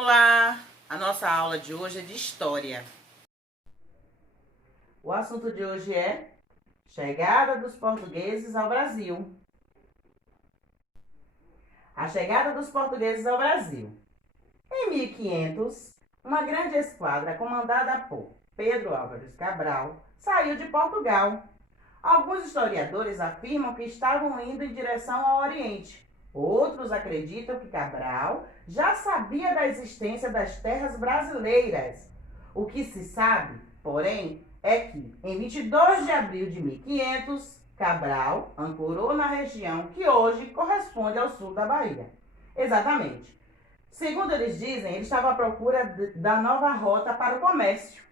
Olá! A nossa aula de hoje é de História. O assunto de hoje é Chegada dos portugueses ao Brasil. A chegada dos portugueses ao Brasil. Em 1500, uma grande esquadra comandada por Pedro Álvares Cabral saiu de Portugal. Alguns historiadores afirmam que estavam indo em direção ao Oriente. Outros acreditam que Cabral já sabia da existência das terras brasileiras. O que se sabe, porém, é que, em 22 de abril de 1500, Cabral ancorou na região que hoje corresponde ao sul da Bahia. Exatamente. Segundo eles dizem, ele estava à procura da nova rota para o comércio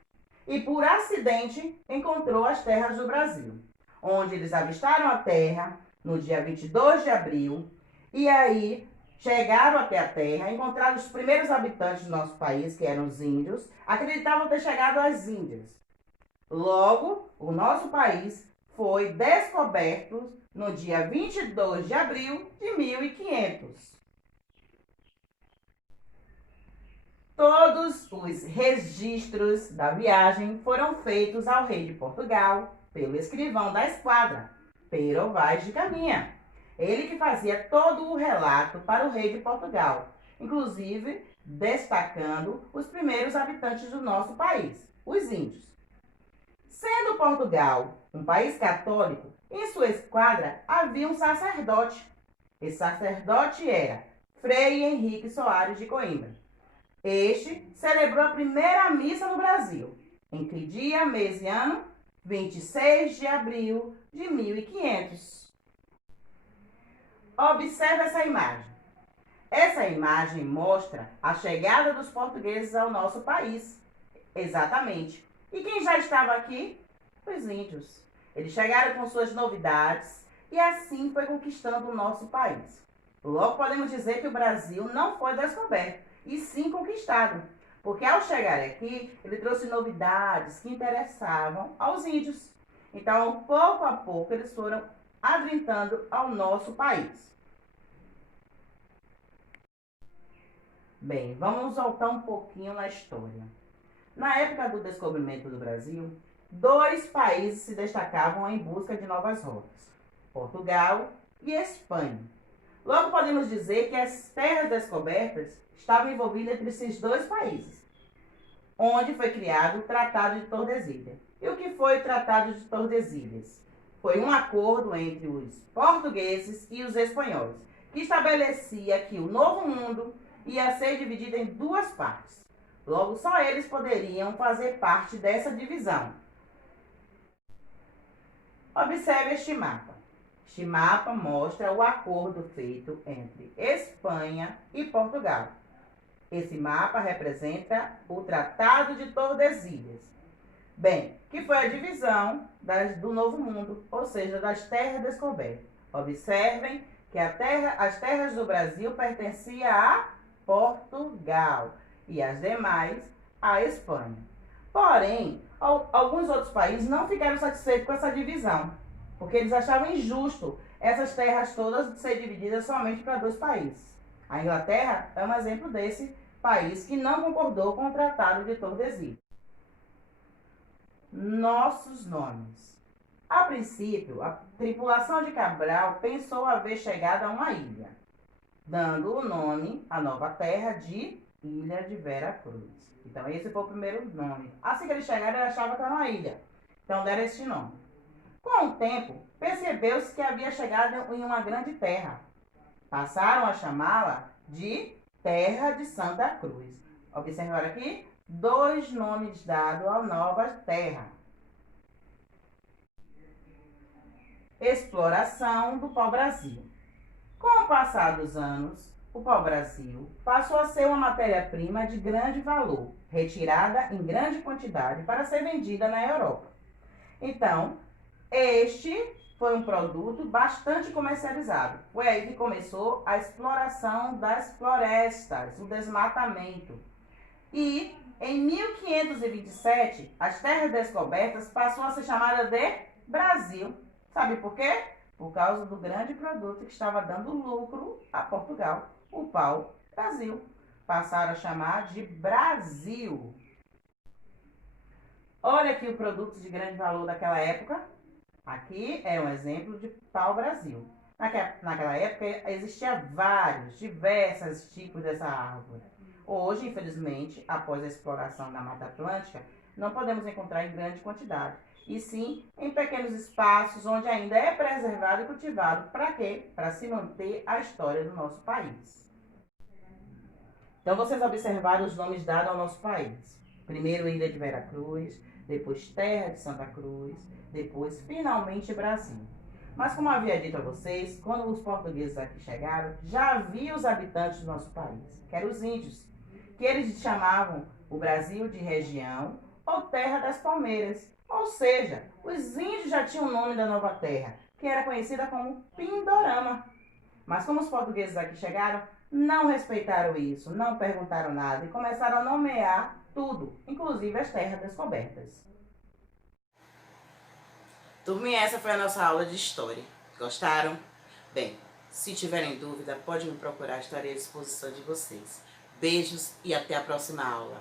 e, por acidente, encontrou as terras do Brasil, onde eles avistaram a terra no dia 22 de abril e aí chegaram até a terra, encontraram os primeiros habitantes do nosso país, que eram os índios, acreditavam ter chegado às Índias. Logo, o nosso país foi descoberto no dia 22 de abril de 1500. Todos os registros da viagem foram feitos ao rei de Portugal pelo escrivão da esquadra, Pero Vaz de Caminha. Ele que fazia todo o relato para o rei de Portugal, inclusive destacando os primeiros habitantes do nosso país, os índios. Sendo Portugal um país católico, em sua esquadra havia um sacerdote. Esse sacerdote era Frei Henrique Soares de Coimbra. Este celebrou a primeira missa no Brasil. Em que dia, mês e ano? 26 de abril de 1500. Observe essa imagem. Essa imagem mostra a chegada dos portugueses ao nosso país. Exatamente. E quem já estava aqui? Os índios. Eles chegaram com suas novidades e assim foi conquistando o nosso país. Logo podemos dizer que o Brasil não foi descoberto, e sim conquistado, porque ao chegar aqui, ele trouxe novidades que interessavam aos índios. Então, pouco a pouco, eles foram adentrando ao nosso país. Bem, vamos voltar um pouquinho na história. Na época do descobrimento do Brasil, dois países se destacavam em busca de novas rotas: Portugal e Espanha. Logo podemos dizer que as terras descobertas estavam envolvidas entre esses dois países, onde foi criado o Tratado de Tordesilhas. E o que foi o Tratado de Tordesilhas? Foi um acordo entre os portugueses e os espanhóis, que estabelecia que o Novo Mundo ia ser dividido em duas partes. Logo, só eles poderiam fazer parte dessa divisão. Observe este mapa. Este mapa mostra o acordo feito entre Espanha e Portugal. Esse mapa representa o Tratado de Tordesilhas. Bem, que foi a divisão do Novo Mundo, ou seja, das terras descobertas. Observem que as terras do Brasil pertenciam a Portugal e as demais à Espanha. Porém, alguns outros países não ficaram satisfeitos com essa divisão, porque eles achavam injusto essas terras todas ser divididas somente para dois países. A Inglaterra é um exemplo desse país que não concordou com o Tratado de Tordesilhas. Nossos nomes. A princípio, a tripulação de Cabral pensou haver chegado a uma ilha, dando o nome à nova terra de Ilha de Vera Cruz. Então, esse foi o primeiro nome. Assim que eles chegaram, eles achavam que era uma ilha. Então, deram esse nome. Com o tempo, percebeu-se que havia chegado em uma grande terra. Passaram a chamá-la de Terra de Santa Cruz. Observe agora aqui, dois nomes dados à nova terra. Exploração do pau-brasil. Com o passar dos anos, o pau-brasil passou a ser uma matéria-prima de grande valor, retirada em grande quantidade para ser vendida na Europa. Então, este foi um produto bastante comercializado. Foi aí que começou a exploração das florestas, o desmatamento. E em 1527, as terras descobertas passou a ser chamada de Brasil. Sabe por quê? Por causa do grande produto que estava dando lucro a Portugal, o pau-brasil. passaram a chamar de Brasil. Olha aqui o produto de grande valor daquela época. Aqui é um exemplo de pau-brasil. Naquela época existia diversos tipos dessa árvore. Hoje, infelizmente, após a exploração da Mata Atlântica, não podemos encontrar em grande quantidade, e sim em pequenos espaços onde ainda é preservado e cultivado. Para quê? Para se manter a história do nosso país. Então, vocês observaram os nomes dados ao nosso país. Primeiro, Ilha de Veracruz, depois Terra de Santa Cruz, depois, finalmente, Brasil. Mas, como havia dito a vocês, quando os portugueses aqui chegaram, já havia os habitantes do nosso país, que eram os índios, que eles chamavam o Brasil de região ou terra das palmeiras. Ou seja, os índios já tinham o nome da nova terra, que era conhecida como Pindorama. Mas como os portugueses aqui chegaram, não respeitaram isso, não perguntaram nada e começaram a nomear tudo, inclusive as terras descobertas. Turminha, essa foi a nossa aula de história. Gostaram? Bem, se tiverem dúvida, pode me procurar, estarei à disposição de vocês. Beijos e até a próxima aula.